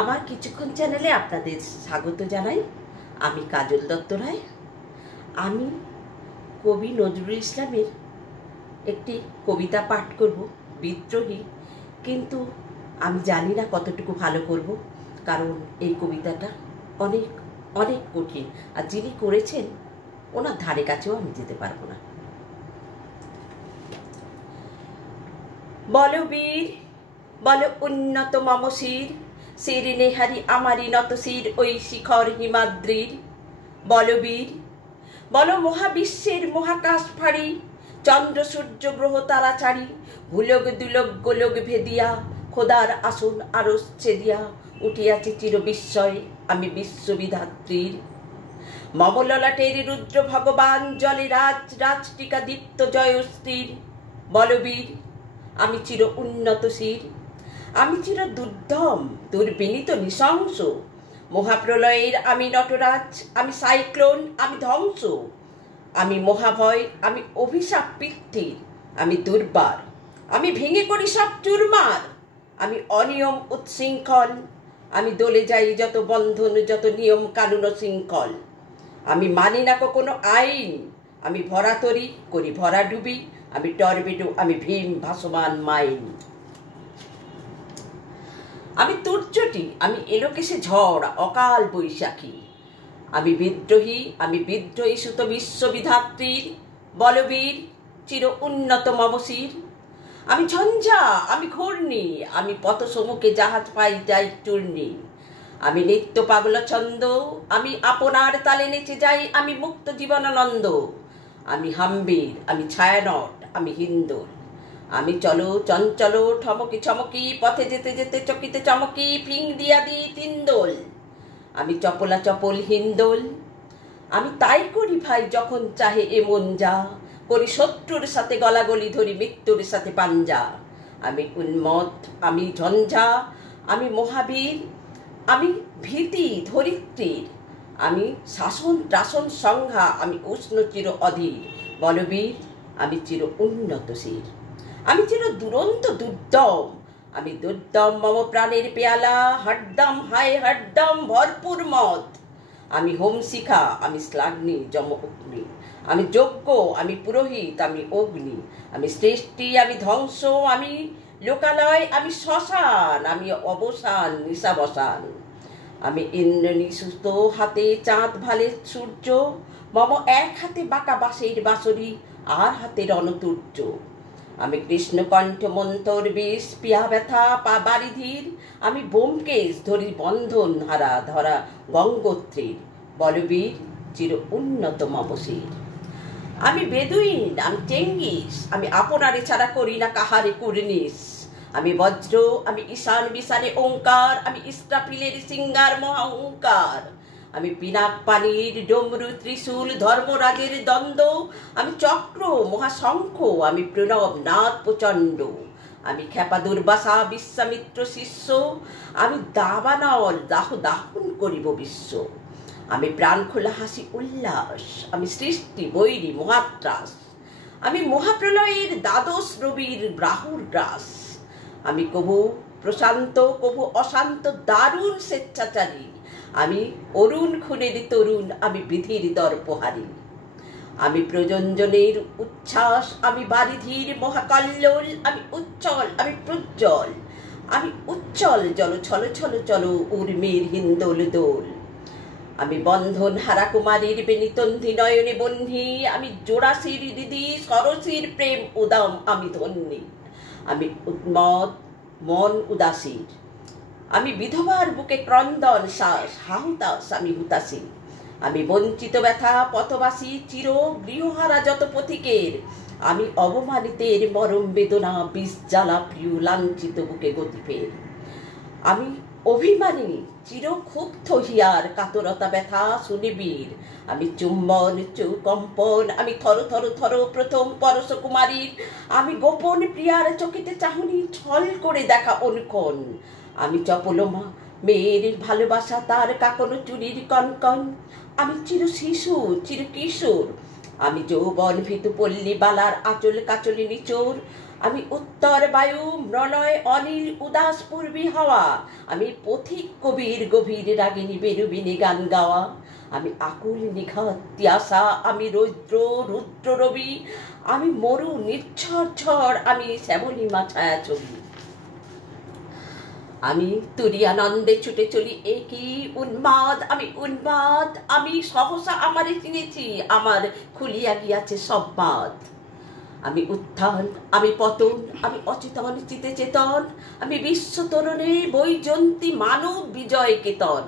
আমার কিছুক্ষণ চ্যানেলে আপনাদের স্বাগত জানাই। আমি কাজল দত্ত রায়। আমি কবি নজরুল ইসলামের একটি কবিতা পাঠ করব, বিদ্রোহী। কিন্তু আমি জানি না কতটুকু ভালো করব, কারণ এই কবিতাটা অনেক অনেক কঠিন, আর যিনি করেছেন ওনার ধারে কাছেও আমি যেতে পারবো না। বলো বীর, বলো উন্নত মম শির, শির নেহারি আমারি নত শির ওই শিখর হিমাদ্রির। বলো বীর, বলো মহাবিশ্বের মহাকাশ ফাড়ি, চন্দ্র সূর্য গ্রহ তারা ছাড়ি, ভুলগ দুলগ গোলগ ভেদিয়া, খোদার আসন আরস ছেদিয়া, উঠিয়াছি চির বিস্ময় আমি বিশ্ববিধাত্রীর। মমললাটের রুদ্র ভগবান জলে রাজ রাজটিকা দীপ্ত জয়শ্রীর। বলবীর, আমি চির উন্নত শির, আমি চির দুর্দম দুর্বিনীত নৃশংস, মহাপ্রলয়ের আমি নটরাজ, আমি সাইক্লোন, আমি ধ্বংস, আমি মহাভয়, আমি অভিশাপ পৃথ্বীর, আমি দুর্বার, আমি ভেঙে করি সব চুরমার, আমি অনিয়ম উচ্ছৃঙ্খল, আমি দলে যাই যত বন্ধন যত নিয়ম কানুন শৃঙ্খল, আমি মানি না কোনো আইন, আমি ভরা তরি করি ভরা ডুবি, আমি টর্বিডো, আমি ভীম ভাসমান মাইন। আমি তুর্যটি, আমি এলোকেশে ঝড় অকাল বৈশাখী, আমি বিদ্রোহী, আমি বিদ্রোহী সুত বিশ্ববিধাত্রীর। বলবীর, চির উন্নত মমশির, আমি ঝঞ্ঝা, আমি ঘূর্ণি, আমি পথ সমুখে জাহাজ পাই যাই চূর্ণি, আমি নিত্য পাগল ছন্দ, আমি আপনার তালে নেচে যাই, আমি মুক্ত জীবনানন্দ, আমি হাম্বির, আমি ছায়ানট, আমি হিন্দোল, আমি চলো চঞ্চল ঠমকি ছমকি, পথে যেতে যেতে চকিতে চমকি, ফিং দিয়া দি তিনদোল, আমি চপলা চপল হিন্দোল, আমি তাই করি ভাই যখন চাহে এমন যা, করি শত্রুর সাথে গলাগলি ধরি মৃত্যুর সাথে পাঞ্জা, আমি উন্মত, আমি ঝঞ্ঝা, আমি মহাবীর, আমি ভীতি ধরিত্রীর, আমি শাসন টাসন সংজ্ঞা, আমি উষ্ণ চির অধীর। বলবীর, আমি চির উন্নত শির, আমি চির দুরন্ত দুর্দম, আমি দুর্দম মম প্রাণের পেয়ালা, হরদম হায় হরদম ভরপুর মদ, আমি হোমশিখা, আমি শ্লাগ্নি যম অগ্নি, আমি যজ্ঞ, আমি পুরোহিত, আমি অগ্নি, আমি সৃষ্টি, আমি ধ্বংস, আমি লোকালয়, আমি শ্মশান, আমি অবসান নিশাবসান, আমি ইন্দ্র নিশুত হাতে চাঁদ ভালে সূর্য, মম এক হাতে বাঁকা বাঁশের বাঁশরি, আর হাতে রণতুর্য, আমি কৃষ্ণকণ্ঠ মন্তর বিষ পিয়া ব্যথা পা বারিধির, আমি ব্যোমকেশ ধরি বন্ধন হারা ধরা গঙ্গোত্রীর। বলবীর, চির উন্নত মমশির, আমি বেদুইন, আমি চেঙ্গিস, আমি আপনারে ছাড়া করি না কাহারে কুর্নিশ, আমি বজ্র, আমি ঈশান বিশানে ওঙ্কার, আমি ইস্রাফিলের সিঙ্গার মহা ওঙ্কার, আমি পিনাক পানির ডমরু ত্রিশূল ধর্মরাজের দ্বন্দ্ব, আমি চক্র মহাশঙ্খ, আমি প্রণব নাথ প্রচণ্ড, আমি খেপা দুর্বাসা বিশ্বামিত্র শিষ্য, আমি দাবানল দাহ দাহন করিব বিশ্ব, আমি প্রাণ খোলা হাসি উল্লাস, আমি সৃষ্টি বৈরী মহাত্রাস, আমি মহাপ্রলয়ের দ্বাদশ রবির রাহুর গ্রাস, আমি কবু প্রশান্ত কবু অশান্ত দারুণ স্বেচ্ছাচারী, আমি অরুণ খুনের তরুণ, আমি বিধির দর্পহারী, আমি প্রযোজনের উচ্ছ্বাস, আমি বারিধির মহাকল্লোল, আমি উচ্ছল, আমি প্রজ্জ্বল, আমি উচ্ছল জল ছল ছল চলো উর্মির হিন্দোল দোল, আমি বন্ধন হারা কুমারীর বেনিতন্ধি নয়নে বন্ধি, আমি জোড়াশির দিদি সরসির প্রেম উদাম, আমি ধন্যী, আমি উন্মত মন উদাসীর, আমি বিধবার বুকে ক্রন্দন শ্বাস হাহুতাস, আমি হুতাসী, আমি বঞ্চিত ব্যথা পথবাসী চির গৃহহারা যত পথিকের, আমি অবমানিতের মরম বেদনা বিষ জ্বালা প্রিয় লাঞ্ছিত বুকে গতিফের, আমি অভিমানী চির ক্ষুব্ধ হিয়ার কাতরতা ব্যথা সুনিবিড়, আমি চুম্বন চৌকম্পন, আমি থর থর থর প্রথম পরশ কুমারীর, আমি গোপন প্রিয়ার চকিতে চাহনি ছল করে দেখা অনুক্ষণ, আমি চপলমা মেয়ের ভালোবাসা তার কাকনো চুরির কনকন, আমি চির শিশু চির কিশোর, আমি যৌবন ভীতু পল্লী বালার আঁচল কাচলে নিচোর, আমি উত্তর বায়ু মৃণয় অনিল উদাস পূর্বী হাওয়া, আমি পথিক কবির গভীর রাগিনী বেরুবিনী গান গাওয়া, আমি আকুল নিঘাত তিয়াসা, আমি রৌদ্র রুদ্র রবি, আমি মরু নির্ঝর ঝড়, আমি শ্যামলিমা ছায়া ছবি। আমি তুরিয়ানন্দে ছুটে চলি একই উন্মাদ, আমি উন্মাদ, আমি সহসা আমারে চিনেছি, আমার খুলিয়া গিয়াছে সব বাঁধ। আমি উত্থান, আমি পতন, আমি অচেতন চিতে চেতন, আমি বিশ্বতরণে বৈজন্তী মানব বিজয় কেতন।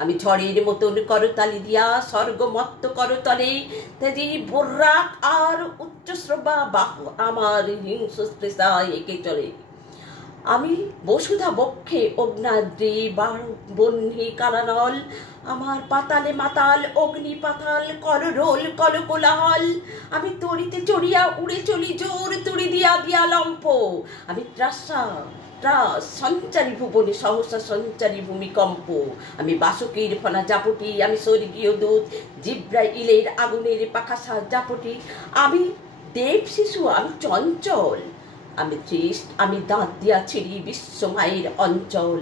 আমি ঝড়ের মতন করতালি দিয়া স্বর্গমত্ত করতলে, তেজি বর্রাক আর উচ্চশ্রবা বাহ আমার হিংস স্পৃশায় একে চলে। আমি বসুধা বক্ষে অগ্নাদ্রি বহ্নি কালানল, আমার পাতালে মাতাল অগ্নি পাতাল কলরোল কলকোলাহল। আমি তরিতে চড়িয়া উড়ে চলি জোর তুড়ি দিয়া দিয়া লম্ফ, আমি ত্রাসা ত্রাস সঞ্চারী ভুবনে সহসা সঞ্চারী ভূমিকম্প। আমি বাসুকীর ফনা জাপটি, আমি স্বর্গীয় দূত জিব্রাইলের আগুনের পাখাসা জাপটি। আমি দেব শিশু, আমি চঞ্চল, আমি তৃষ্ণ, আমি দাঁত দিয়া ছিড়ি বিশ্বমায়ের অঞ্চল।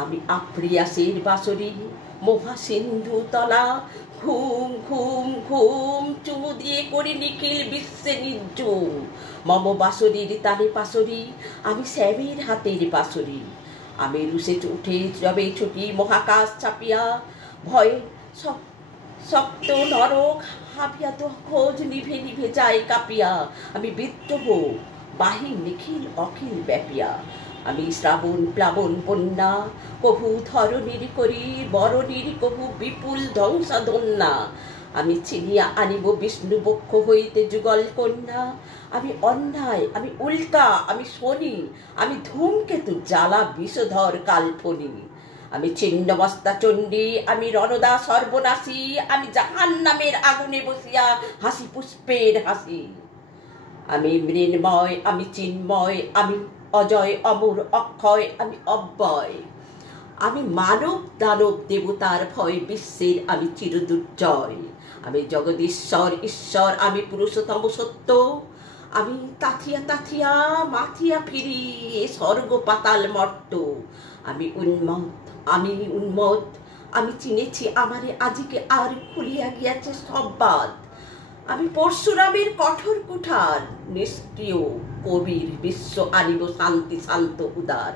আমি আপ্রিয়াসের বাঁশরি মোহা সিন্ধু তলা, ঘুম ঘুম ঘুম চুমু দিয়ে করি নিখিল বিশ্বে নির্জুম। মম বাঁশরির তালে পাশরি, আমি শ্যামের হাতের বাঁশরি। আমি রুষে উঠে যবে ছুটি মহাকাশ চাপিয়া, ভয়ে শক্ত নরক হাঁপিয়া তো খোঁজ নিভে নিভে যায় কাঁপিয়া। আমি বিদ্রোহ বাহির নিখিল অখিল ব্যাপিয়া, আমি শ্রাবণ প্লাবন বন্যা কভু ধরণীর করি বরণীর কভু বিপুল ধ্বংসাধন্যা। আমি ছিনিয়া আনিব বিষ্ণু বক্ষ হইতে যুগল কন্যা। আমি অন্যায়, আমি উল্কা, আমি শনি, আমি ধূমকেতু জ্বালা বিষধর কাল্পনি। আমি ছিন্নমস্তা চণ্ডী, আমি রণদা সর্বনাশী, আমি জাহান্নামের আগুনে বসিয়া হাসি পুষ্পের হাসি। আমি মৃন্ময়, আমি চিন্ময়, আমি অজয় অমর অক্ষয়, আমি অব্যয়। আমি মানব দানব দেবতার ভয় বিশ্বের, আমি চিরদুর্জয়। আমি জগদীশ্বর ঈশ্বর, আমি পুরুষোত্তম সত্য। আমি তাথিয়া তাথিয়া মাথিয়া ফিরি স্বর্গ পাতাল মর্ত। আমি উন্মত্ত, আমি উন্মত, আমি চিনেছি আমারে আজিকে আর খুলিয়া গিয়াছে সব বাদ। আমি পরশুরামের কঠোর কুঠার নিষ্ক্রিয় কবির বিশ্ব আনিব শান্তি শান্ত উদার।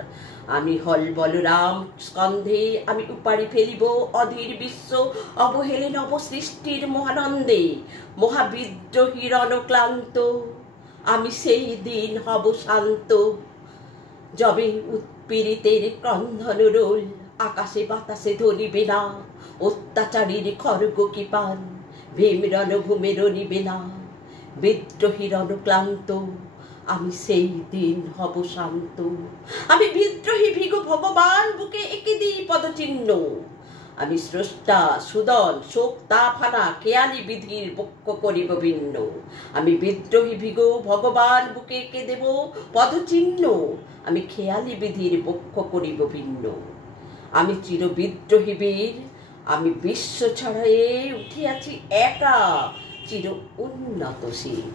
আমি হল বলরাম স্কন্ধে, আমি উপাড়ি ফেলিব অধীর বিশ্ব অবহেলে নব সৃষ্টির মহানন্দে। মহাবিদ্রোহীর অনক্লান্ত, আমি সেই দিন হব শান্ত, যবে উৎপীড়িতের ক্রন্ধন রোল আকাশে বাতাসে ধরিবে না, অত্যাচারীর খড়গ কৃপান ভীম রণভূমে রণিবে না। বিদ্রোহীর অনুক্লান্ত, আমি সেই দিন হব শান্ত। আমি বিদ্রোহী ভিগু ভগবান বুকে এঁকে দিই পদচিহ্ন। আমি স্রষ্টা সুদন শোক তাফানা কেয়ালি বিধির বক্ষ করিব ভিন্ন। আমি বিদ্রোহী ভিগু ভগবান বুকে এঁকে দেব পদচিহ্ন। আমি খেয়ালি বিধির বক্ষ করিব ভিন্ন। আমি চির বিদ্রোহী বীর, আমি বিশ্ব ছড়ায়ে উঠিয়াছি একা চির উন্নত শির।